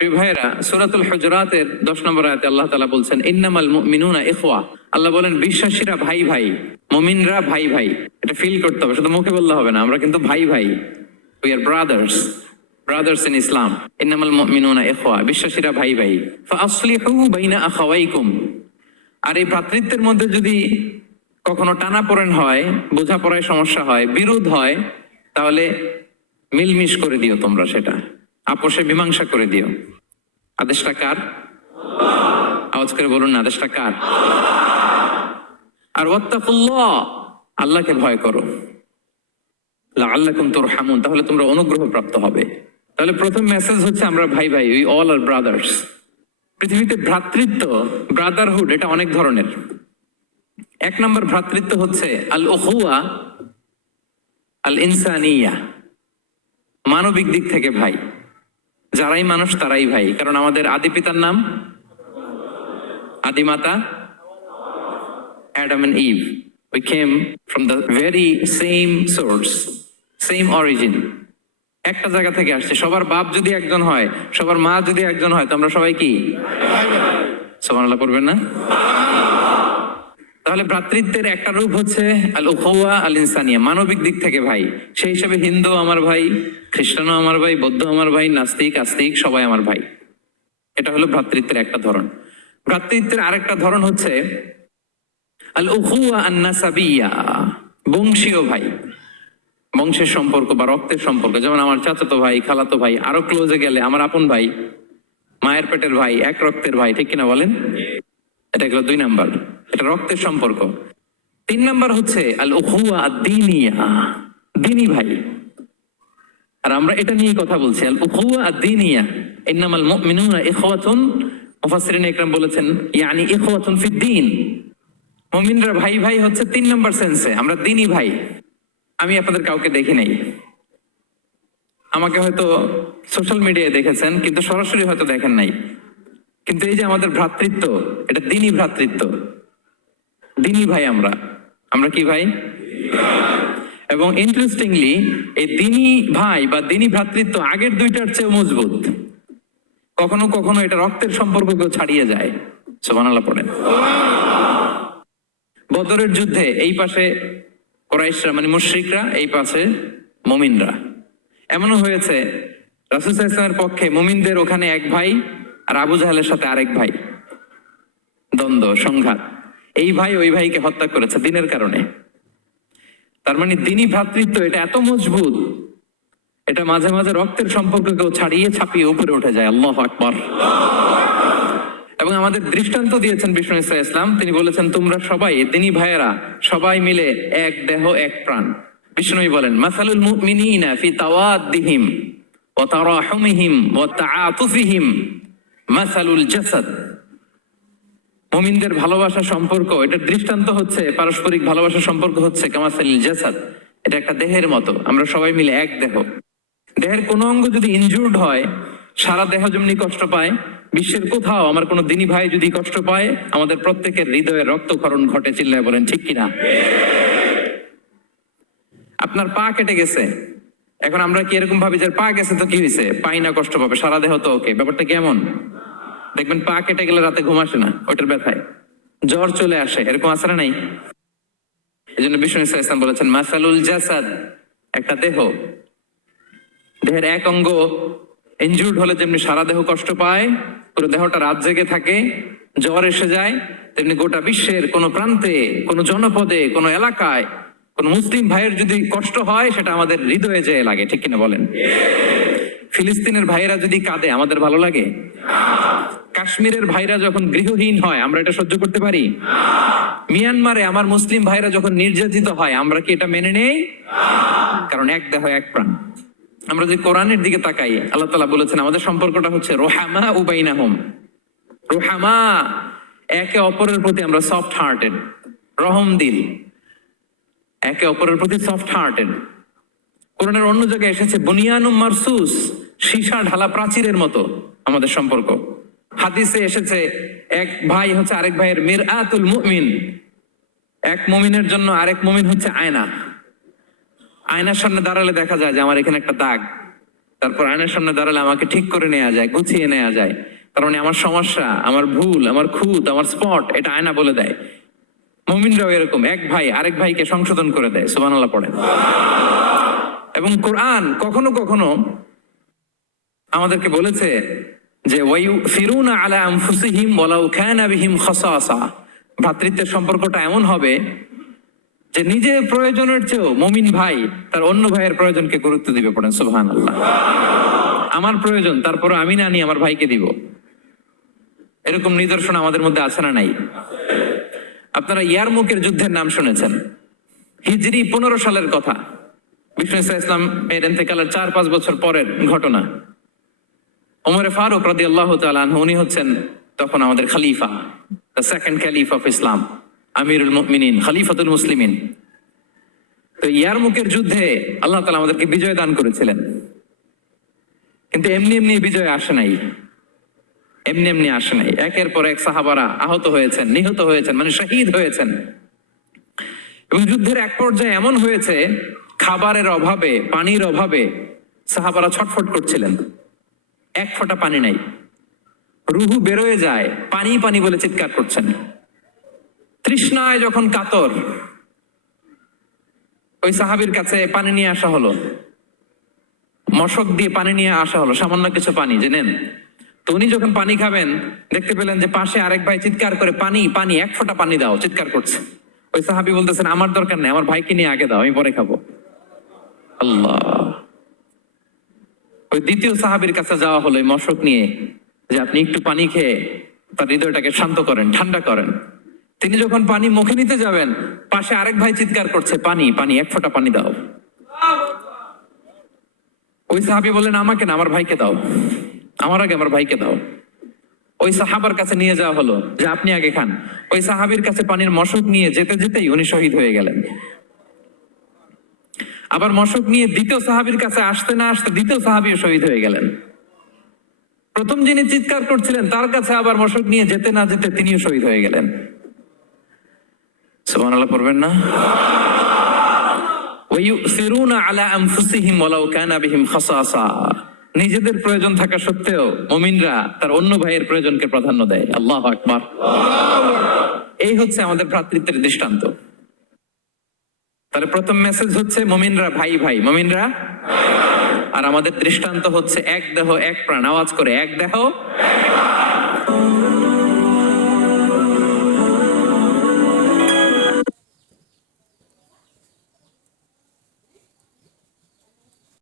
প্রিয় ভাইয়েরা, সূরাতুল হুজুরাতের 10 নম্বর আয়াতে আল্লাহ তাআলা বলছেন ইন্নামাল মুমিনুনা ইখওয়া। আল্লাহ বলেন বিশ্বাসীরা ভাই ভাই, মুমিনরা ভাই ভাই। এটা ফিল করতে হবে, শুধু মুখে বললে হবে না। আমরা কিন্তু ভাই ভাই, উই আর ব্রাদার্স ইন ইসলাম। ইন্নামাল মুমিনুনা ইখওয়া, বিশ্বাসীরা ভাই ভাই। ফাআসলিহু বাইনা আখাওয়াইকুম। আর এই ভ্রাতৃত্বের মধ্যে যদি কখনো টানাপোড়েন হয়, বোঝাপড়ায় সমস্যা হয়, বিরোধ হয়, তাহলে মিলমিশ করে দিও তোমরা, সেটা আপোষে মীমাংসা করে দিও। আদেশটা কার? আওয়াজ করে বলুন না, আদেশটা কার? আর ওয়াত্তাকুল্লাহ, আল্লাহকে ভয় করো। লাআল্লাকুম তুরহামুন, তাহলে তোমরা অনুগ্রহ প্রাপ্ত হবে। তাহলে প্রথম মেসেজ হচ্ছে আমরা ভাই ভাই, উই অল আর ব্রাদার্স। পৃথিবীতে ভ্রাতৃত্ব, ব্রাদারহুড, এটা অনেক ধরনের। এক নম্বর ভ্রাতৃত্ব হচ্ছে আল উখুয়া আল ইনসানিয়া, মানবিক দিক থেকে ভাই। যারাই মানুষ তারাই ভাই, কারণ আমাদের আদি পিতার নাম, আদি মাতা Adam and Eve. We came from the very same source, same origin. একটা জায়গা থেকে আসছে। সবার বাপ যদি একজন হয়, সবার মা যদি একজন হয়, তো আমরা সবাই কি? সুবহানাল্লাহ পড়বেন না? তাহলে ভ্রাতৃত্বের একটা রূপ হচ্ছে আল উখুয়া আল ইনসানিয়া, মানবিক দিক থেকে ভাই। সেই হিসাবে হিন্দু আমার ভাই, খ্রিস্টানও আমার ভাই, বৌদ্ধ আমার ভাই, নাস্তিক আস্তিক সবাই আমার ভাই। এটা হলো ভ্রাতৃত্বের একটা ধরন। ভ্রাতৃত্বের আরেকটা ধরন হচ্ছে আল উখুয়া আন নাসাবিয়া, বংশীয় ভাই, বংশের সম্পর্ক বা রক্তের সম্পর্ক। যেমন আমার চাচাতো ভাই, খালাতো ভাই, আরো ক্লোজে গেলে আমার আপন ভাই, মায়ের পেটের ভাই, এক রক্তের ভাই, ঠিক কিনা বলেন? এটা গেল 2 নাম্বার, এটা রক্তের সম্পর্ক। 3 নাম্বার হচ্ছে আল উখুয়া আদ-দীনিয়া, দ্বীনি ভাই। আর আমরা এটা নিয়ে কথা বলছি, আল উখুয়া আদ-দীনিয়া। ইন্নামাল মুমিনুনা ইখওয়াতুন, মুফাসসিরিন ইকরাম বলেছেন ইয়ানি ইখওয়াতুন ফিদ-দীন। মুমিনরা ভাই ভাই হচ্ছে 3 নাম্বার সেন্সে, আমরা দ্বীনি ভাই। আমি আপনাদের কাউকে দেখি নাই, আমাকে হয়তো সোশ্যাল মিডিয়ায় দেখেছেন, কিন্তু সরাসরি হয়তো দেখেন নাই। কিন্তু এই যে আমাদের ভ্রাতৃত্ব, এটা দ্বীনি ভ্রাতৃত্ব, দ্বীনি ভাই। আমরা কি ভাই? এবং ইন্টারেস্টিংলি এই দ্বীনি ভাই বা দ্বীনি ভ্রাতৃত্ব আগের দুইটার চেয়ে মজবুত। কখনো কখনো এটা রক্তের সম্পর্ককেও ছাড়িয়ে যায়। সুবহানাল্লাহ পড়েন। বদরের যুদ্ধে এই পাশে কুরাইশরা মানে মুশরিকরা, এই পাশে মুমিনরা। এমনও হয়েছে রাসূল সাল্লাল্লাহু আলাইহি ওয়াসাল্লামের পক্ষে মুমিনদের ওখানে এক ভাই, আর আবু জাহেলের সাথে আরেক ভাই, দ্বন্দ্ব সংঘাত। এই ভাই ওই ভাইকে হত্যা করেছে দ্বীনের কারণে। তার মানে দ্বীনি ভ্রাতৃত্ব এটা এত মজবুত, এটা মাঝে মাঝে রক্তের সম্পর্ককেও ছাড়িয়ে ছাপিয়ে উপরে উঠে যায়। আল্লাহু আকবার। এবং আমাদের দৃষ্টান্ত দিয়েছেন বিষ্ণু ইসলাম, তিনি বলেছেন তোমরা সবাই দ্বীনি ভাইয়েরা, সবাই মিলে এক দেহ এক প্রাণ। বিষ্ণু বলেন মাসালুল মুমিনিনা ফি তাওয়াদ্দিহিম ওয়া তারাহুমিহিম ওয়া তাআতুফিহিম মাসালুল জাসাদ। মুমিনদের ভালোবাসা সম্পর্ক, এটার দৃষ্টান্ত হচ্ছে, পারস্পরিক ভালোবাসা সম্পর্ক হচ্ছে কামাসালিল জাসাদ, এটা একটা দেহের মতো। আমরা সবাই মিলে এক দেহ। দেহের কোনো অঙ্গ যদি ইনজুর্ড হয়, সারা দেহ যেমনি কষ্ট পায়, বিশ্বের কোথাও আমার কোনো দ্বীনি ভাই যদি কষ্ট পায়, আমাদের প্রত্যেকের হৃদয়ে রক্তক্ষরণ ঘটে। চিল্লায় বলেন ঠিক কিনা? আপনার পা কেটে গেছে, এখন আমরা কি এরকম ভাবি যে পা গেছে তো কি হয়েছে, পাই না, কষ্ট পাবে, সারা দেহ তো ওকে? ব্যাপারটা কেমন? দেখবেন পা কেটে গেলে রাতে ঘুম আসে না, ওইটার ব্যথায় জ্বর চলে আসে, এরকম আসে না? নাই? এই জন্য বিষ্ণু ইসলাম বলেছেন মাসালুল জাসাদ, একটা দেহ, দেহের এক অঙ্গ ইনজুর্ড হলে যেমনি সারা দেহ কষ্ট পায়, পুরো দেহটা রাত জেগে থাকে, জ্বর এসে যায়, তেমনি গোটা বিশ্বের কোনো প্রান্তে, কোনো জনপদে, কোনো এলাকায় কোনো মুসলিম ভাইয়ের যদি কষ্ট হয়, সেটা আমাদের হৃদয়ে যেয়ে লাগে। ঠিক কিনা বলেন? ফিলিস্তিনের ভাইয়েরা যদি কাঁদে, আমাদের ভালো লাগে? কাশ্মীরের ভাইরা যখন গৃহহীন হয়, আমরা এটা সহ্য করতে পারি? মিয়ানমারে আমার মুসলিম ভাইরা যখন নির্যাতিত হয়, আমরা কি এটা মেনে নেই? কারণ এক দেহ এক প্রাণ। আমরা যদি কোরআনের দিকে তাকাই, আল্লাহ তাআলা বলেছেন আমাদের সম্পর্কটা হচ্ছে রোহামা উবাইনাহুম। রোহামা, একে অপরের প্রতি আমরা সফট হার্টেড, রহম দিল, একে অপরের প্রতি সফট হার্টেড। কোরআনের অন্য জায়গায় এসেছে বুনিয়ানুম মারসুস, সীসা ঢালা প্রাচীরের মতো আমাদের সম্পর্ক। হাদিসে এসেছে এক ভাই হচ্ছে আরেক ভাইয়ের মিরআতুল মুমিন, এক মুমিনের জন্য আরেক মুমিন হচ্ছে আয়না। আয়নার সামনে দাঁড়ালে দেখা যায় যে আমার এখানে একটা দাগ, তারপর আয়নার সামনে দাঁড়ালে আমাকে ঠিক করে নেওয়া যায়, গুছিয়ে নেওয়া যায়। তার মানে আমার সমস্যা, আমার ভুল, আমার খুঁত, আমার স্পট, এটা আয়না বলে দেয়। মুমিনরাও এরকম, এক ভাই আরেক ভাইকে সংশোধন করে দেয়। সুবহানাল্লাহ পড়েন। এবং কোরআন কখনো কখনো আমাদেরকে বলেছে যে ওয়ায়ুফিরুনা আলা আনফুসিহিম ওয়ালাউ কানা বিহিম খাসাসা, ভ্রাতৃত্বের সম্পর্কটা এমন হবে যে নিজের প্রয়োজনের চেয়েও মুমিন ভাই তার অন্য ভাইয়ের প্রয়োজনকে গুরুত্ব দিবে। পড়েন সুবহানাল্লাহ। আমার প্রয়োজন, তারপরে আমি না নিয়ে আমার ভাইকে দিব। এরকম নিদর্শন আমাদের মধ্যে আছে না নাই? আপনারা ইয়ারমুকের যুদ্ধের নাম শুনেছেন, হিজরি 15 সালের কথা। বিষ্ণু ইসলাম এর ইন্তেকালের 4-5 বছর পরের ঘটনা। ওমরে ফারুক রাদিয়াল্লাহু তাআলা আনহু, উনি হচ্ছেন তখন আমাদের খলিফা, the second caliph of Islam, আমিরুল মুমিনিন, খলিফাতুল মুসলিমিন। তো ইয়ারমুকের যুদ্ধে আল্লাহ তাআলা আমাদেরকে বিজয় দান করেছিলেন। কিন্তু এমনি এমনি বিজয় আসে নাই, এমনি এমনি আসে নাই। একের পর এক সাহাবারা আহত হয়েছেন, নিহত হয়েছেন, মানে শহীদ হয়েছেন। এবং যুদ্ধের এক পর্যায়ে এমন হয়েছে, খাবারের অভাবে, পানির অভাবে সাহাবারা ছটফট করছিলেন। এক ফোঁটা পানি নাই, রুহু বেরোয় যায়, পানি পানি বলে চিৎকার করছেন। তৃষ্ণায় যখন কাতর, ওই সাহাবীর কাছে পানি নিয়ে আসা হলো, মশক দিয়ে পানি নিয়ে আসা হলো, সামান্য কিছু পানি, জেনেন। তো উনি যখন পানি খাবেন, দেখতে পেলেন যে পাশে আরেক ভাই চিৎকার করে, পানি পানি, এক ফোঁটা পানি দাও, চিৎকার করছে। ওই সাহাবী বলতেছেন, আমার দরকার নেই, আমার ভাইকে নিয়ে আগে দাও, আমি পরে খাবো। আল্লাহ। ওই দ্বিতীয় সাহাবীর কাছে যাওয়া হলো এই মশক নিয়ে, যে আপনি একটু পানি খেয়ে তার হৃদয়টাকে শান্ত করেন, ঠান্ডা করেন। তিনি যখন পানি মুখে নিতে যাবেন, পাশে আরেক ভাই চিৎকার করছে, পানি পানি, এক ফোঁটা পানি দাও। ওই সাহাবী বললেন, আমাকে না, আমার ভাইকে দাও, আমার আগে আমার ভাইকে দাও। ওই সাহাবার কাছে নিয়ে যাওয়া হলো যে আপনি আগে খান। ওই সাহাবীর কাছে পানির মশক নিয়ে যেতে যেতেই উনি শহীদ হয়ে গেলেন। আবার মশক নিয়ে দ্বিতীয় সাহাবীর কাছে আসতে না আসতে দ্বিতীয় সাহাবীও শহীদ হয়ে গেলেন। প্রথম যিনি চিৎকার করছিলেন তার কাছে আবার মশক নিয়ে যেতে না যেতে তিনিও শহীদ হয়ে গেলেন। সুবহানাল্লাহ পড়বেন না? ওয়ায়ুসিরুনা আলা আনফুসিহিম ওয়ালাউ কানা বিহিম খাসাসা, নিজেদের প্রয়োজন থাকা সত্ত্বেও মুমিনরা তার অন্য ভাইয়ের প্রয়োজনকে প্রাধান্য দেয়। আল্লাহু আকবার। এই হচ্ছে আমাদের ভ্রাতৃত্বের দৃষ্টান্ত। তাহলে প্রথম মেসেজ হচ্ছে মুমিনরা ভাই ভাই, মুমিনরা। আর আমাদের দৃষ্টান্ত হচ্ছে এক দেহ এক প্রাণ। আওয়াজ করে, এক দেহ